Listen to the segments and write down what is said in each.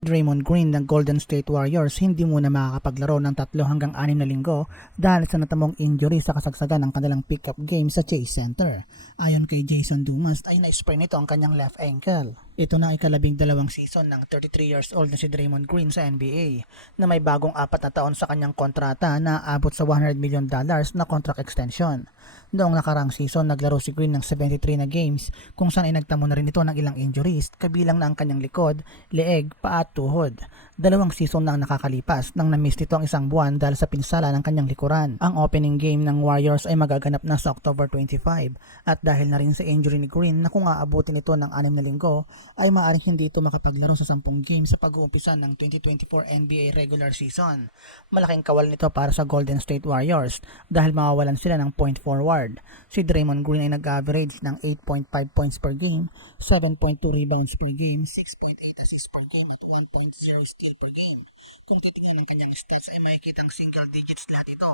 Draymond Green ng Golden State Warriors hindi muna makakapaglaro ng 3 hanggang 6 na linggo dahil sa natamong injury sa kasagsagan ng kanilang pick-up game sa Chase Center. Ayon kay Jason Dumas ay na-sprain nito ang kanyang left ankle. Ito na ay ika-12 season ng 33 years old na si Draymond Green sa NBA na may bagong 4 na taon sa kanyang kontrata na aabot sa $100 million na contract extension. Noong nakarang season, naglaro si Green ng 73 na games kung saan ay nagtamo na rin ito ng ilang injuries kabilang na ang kanyang likod, leeg, paa at tuhod. 2 season na ang nakakalipas nang na-miss nito ang 1 buwan dahil sa pinsala ng kanyang likuran. Ang opening game ng Warriors ay magaganap na sa October 25 at dahil na rin sa injury ni Green na kung aabutin ito ng 6 na linggo ay maaaring hindi ito makapaglaro sa 10 games sa pag-uumpisa ng 2024 NBA regular season. Malaking kawal nito para sa Golden State Warriors dahil mawawalan sila ng point forward. Si Draymond Green ay nag-average ng 8.5 points per game, 7.2 rebounds per game, 6.8 assists per game at 1.0 steal per game. Kung titignan ang kanyang stats ay makikitang single digits lahat ito.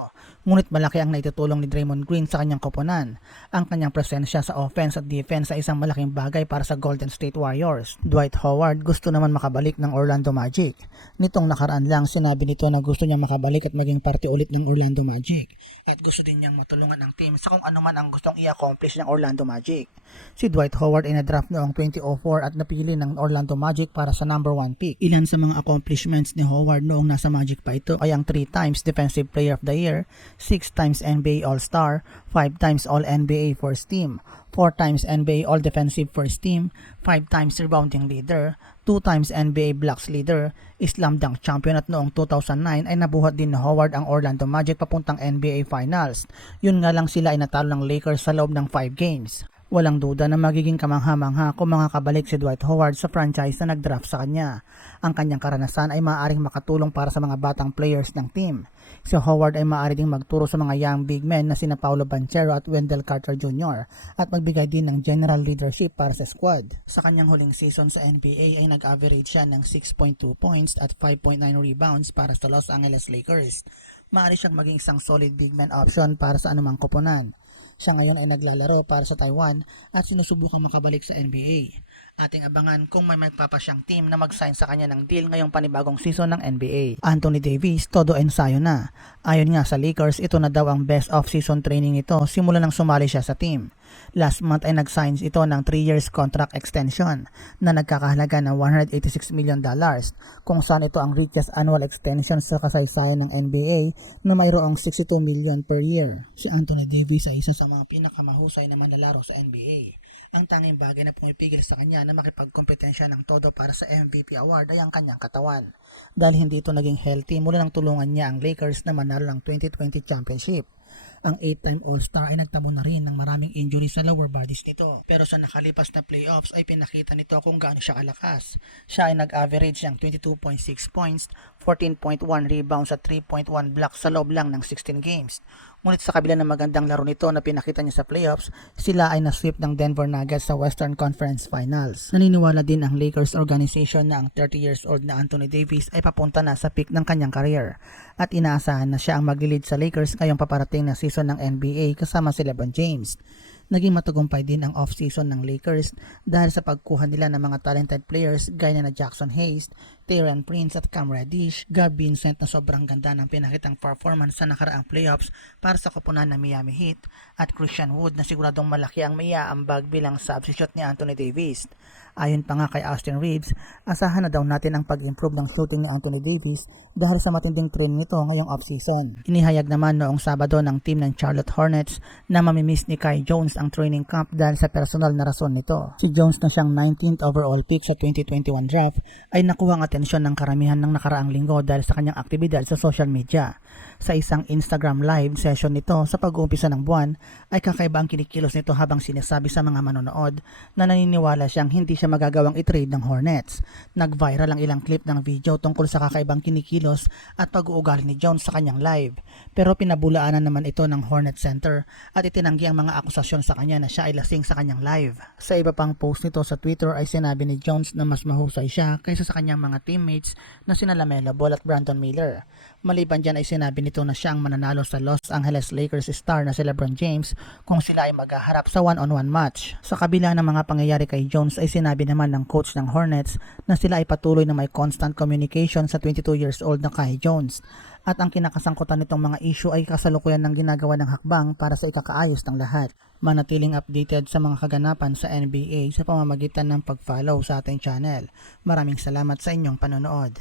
Ngunit malaki ang naitutulong ni Draymond Green sa kanyang koponan. Ang kanyang presensya sa offense at defense ay isang malaking bagay para sa Golden State Warriors. Dwight Howard gusto naman makabalik ng Orlando Magic. Nitong nakaraan lang sinabi nito na gusto niya makabalik at maging parte ulit ng Orlando Magic. At gusto din niyang matulungan ang team sa kung ano man ang gustong i-accomplish ng Orlando Magic. Si Dwight Howard ay na-draft noong 2004 at napili ng Orlando Magic para sa number 1 pick. Ilan sa mga accomplishments ni Howard noong nasa Magic pa ito ay ang 3 times Defensive Player of the Year, 6 times NBA All-Star, 5 times All-NBA First Team, 4 times NBA All-Defensive First Team, 5 times Rebounding Leader, 2 times NBA Blocks Leader, Slam Dunk Champion at noong 2009 ay nabuhat din ni Howard ang Orlando Magic papuntang NBA Finals. Yun nga lang sila ay natalo ng Lakers sa loob ng 5 games. Walang duda na magiging kamangha-mangha kung makakabalik si Dwight Howard sa franchise na nag-draft sa kanya. Ang kanyang karanasan ay maaaring makatulong para sa mga batang players ng team. Si Howard ay maaari ding magturo sa mga young big men na sina Paolo Banchero at Wendell Carter Jr. at magbigay din ng general leadership para sa squad. Sa kanyang huling season sa NBA ay nag-average siya ng 6.2 points at 5.9 rebounds para sa Los Angeles Lakers. Maaari siyang maging isang solid big man option para sa anumang koponan. Siya ngayon ay naglalaro para sa Taiwan at sinusubukang makabalik sa NBA. Ating abangan kung may magpapasyang team na mag-sign sa kanya ng deal ngayong panibagong season ng NBA. Anthony Davis, todo ensayo na. Ayon nga sa Lakers, ito na daw ang best off-season training nito simula nang sumali siya sa team. Last month ay nag-sign ito ng 3 years contract extension na nagkakahalaga ng $186 million kung saan ito ang richest annual extension sa kasaysayan ng NBA na mayroong $62 million per year. Si Anthony Davis ay isa sa mga pinakamahusay na manlalaro sa NBA. Ang tanging bagay na pumipigil sa kanya na makipagkompetensya ng todo para sa MVP award ay ang kanyang katawan. Dahil hindi ito naging healthy mula nang tulungan niya ang Lakers na manalo ng 2020 championship. Ang 8-time All-Star ay nagtamo na rin ng maraming injuries sa lower bodies nito. Pero sa nakalipas na playoffs ay pinakita nito kung gaano siya kalakas. Siya ay nag-average ng 22.6 points, 14.1 rebounds at 3.1 blocks sa loob lang ng 16 games. Ngunit sa kabila ng magandang laro nito na pinakita niya sa playoffs, sila ay na-sweep ng Denver Nuggets sa Western Conference Finals. Naniniwala din ang Lakers organization na ang 30 years old na Anthony Davis ay papunta na sa peak ng kanyang career at inaasahan na siya ang maglilid sa Lakers ngayong paparating na season ng NBA kasama si LeBron James. Naging matagumpay din ang off-season ng Lakers dahil sa pagkuha nila ng mga talented players gaya na Jackson Hayes, Taurean Prince at Cam Reddish, Gabe Vincent na sobrang ganda ng pinakitang performance sa nakaraang playoffs para sa koponan ng Miami Heat at Christian Wood na siguradong malaki ang maiaambag bilang substitute ni Anthony Davis. Ayon pa nga kay Austin Reeves, asahan na daw natin ang pag-improve ng shooting ni Anthony Davis dahil sa matinding training nito ngayong off-season. Inihayag naman noong Sabado ng team ng Charlotte Hornets na mamimiss ni Kai Jones ang training camp dahil sa personal na rason nito. Si Jones na siyang 19th overall pick sa 2021 draft ay nakuha ang atensyon ng karamihan ng nakaraang linggo dahil sa kanyang aktibidad sa social media. Sa isang Instagram live session nito sa pag-uumpisa ng buwan ay kakaiba ang kinikilos nito habang sinasabi sa mga manonood na naniniwala siyang hindi siya magagawang i-trade ng Hornets. Nag-viral ang ilang clip ng video tungkol sa kakaibang kinikilos at pag-uugali ni Jones sa kanyang live. Pero pinabulaanan naman ito ng Hornet Center at itinanggi ang mga akusasyon sa kanya na siya ay lasing sa kanyang live. Sa iba pang post nito sa Twitter ay sinabi ni Jones na mas mahusay siya kaysa sa kanyang mga teammates na sina LaMelo Ball at Brandon Miller. Maliban dyan ay sinabi nito na siya ang mananalo sa Los Angeles Lakers star na si LeBron James kung sila ay maghaharap sa one-on-one match. Sa kabila ng mga pangyayari kay Jones ay sinabi naman ng coach ng Hornets na sila ay patuloy na may constant communication sa 22 years old na Kai Jones. At ang kinakasangkutan nitong mga issue ay kasalukuyan ng ginagawa ng hakbang para sa ikakaayos ng lahat. Manatiling updated sa mga kaganapan sa NBA sa pamamagitan ng pag-follow sa ating channel. Maraming salamat sa inyong panonood.